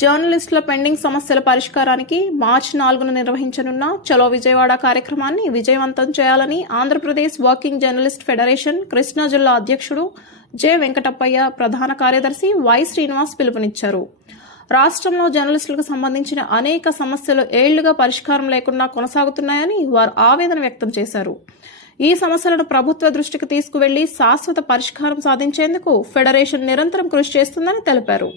జర్నలిస్టుల పెండింగ్ సమస్యల పరిష్కారానికి మార్చి 4న నిర్వహించనున్న చలో విజయవాడ కార్యక్రమాన్ని విజయవంతం చేయాలని Andhra Pradesh working journalist federation Krishna జిల్లా అధ్యక్షుడు జె వెంకటప్పయ్య, ప్రధాన కార్యదర్శి వై శ్రీనివాస్ పిలుపునిచ్చారు. రాష్ట్రంలో జర్నలిస్టులకు సంబంధించిన అనేక సమస్యలు ఏళ్లుగా పరిష్కారం లేకుండా కొనసాగుతున్నాయని వారు ఆవేదన వ్యక్తం చేశారు. ఈ సమస్యలను ప్రభుత్వ దృష్టికి తీసుకువెళ్లి శాశ్వత పరిష్కారం సాధించేందుకు ఫెడరేషన్ నిరంతరం కృషి చేస్తుందని తెలిపారు.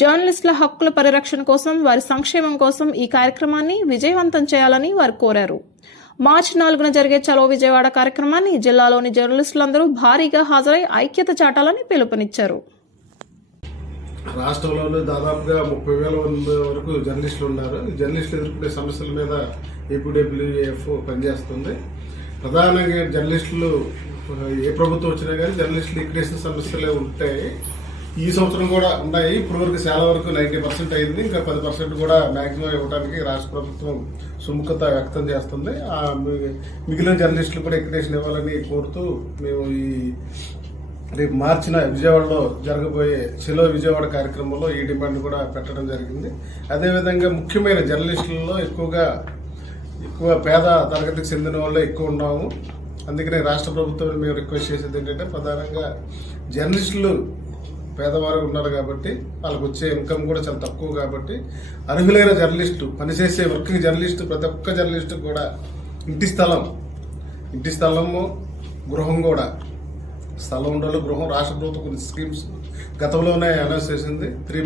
జర్నలిస్టుల హక్కుల పరిరక్షణ కోసం, వారి సంక్షేమం కోసం ఈ కార్యక్రమాన్ని విజయవంతం చేయాలని వారు కోరారు. మార్చి 4న జరిగే చలో విజయవాడ కార్యక్రమాన్ని జిల్లాలోని జర్నలిస్టులందరూ భారీగా హాజరై ఐక్యత చాటాలని పిలుపునిచ్చారు. రాష్ట్రంలోనే దాదాపుగా 30,000 మంది వరకు జర్నలిస్టులు ఉన్నారు. ఈ జర్నలిస్టులు ఎదుర్కొనే సమస్యల మీద ఏపీడబ్ల్యూఎఫ్ పనిచేస్తుంది. ప్రధానంగా జర్నలిస్టులు ఏ ప్రభుత్వం వచ్చినా కానీ జర్నలిస్టులు లిక్విడేషన్ సమస్యలే ఉంటాయి. ఈ సంవత్సరం కూడా ఉన్నాయి. ఇప్పటి వరకు చాలా వరకు 90% అయింది. ఇంకా 10% కూడా మ్యాక్సిమం ఇవ్వడానికి రాష్ట్ర ప్రభుత్వం సుముఖత వ్యక్తం చేస్తుంది. మిగిలిన జర్నలిస్టులు కూడా లిక్విడేషన్ ఇవ్వాలని కోరుతూ మేము ఈ రేపు మార్చిన విజయవాడలో జరగబోయే చలో విజయవాడ కార్యక్రమంలో ఈ డిమాండ్ కూడా పెట్టడం జరిగింది. అదేవిధంగా ముఖ్యమైన జర్నలిస్టులలో ఎక్కువ పేద తరగతికి చెందిన వాళ్ళే ఎక్కువ ఉన్నాము. అందుకనే రాష్ట్ర ప్రభుత్వాన్ని మేము రిక్వెస్ట్ చేసేది ఏంటంటే, ప్రధానంగా జర్నలిస్టులు పేదవారు ఉన్నారు కాబట్టి వాళ్ళకి వచ్చే ఇన్కమ్ కూడా చాలా తక్కువ కాబట్టి అర్హులైన జర్నలిస్టు, పనిచేసే వర్కింగ్ జర్నలిస్టు, ప్రతి ఒక్క జర్నలిస్టు కూడా ఇంటి స్థలము, గృహం కూడా, స్థలం ఉండాలి, గృహం. రాష్ట్ర ప్రభుత్వం కొన్ని స్కీమ్స్ గతంలోనే అనౌన్స్ చేసింది. 3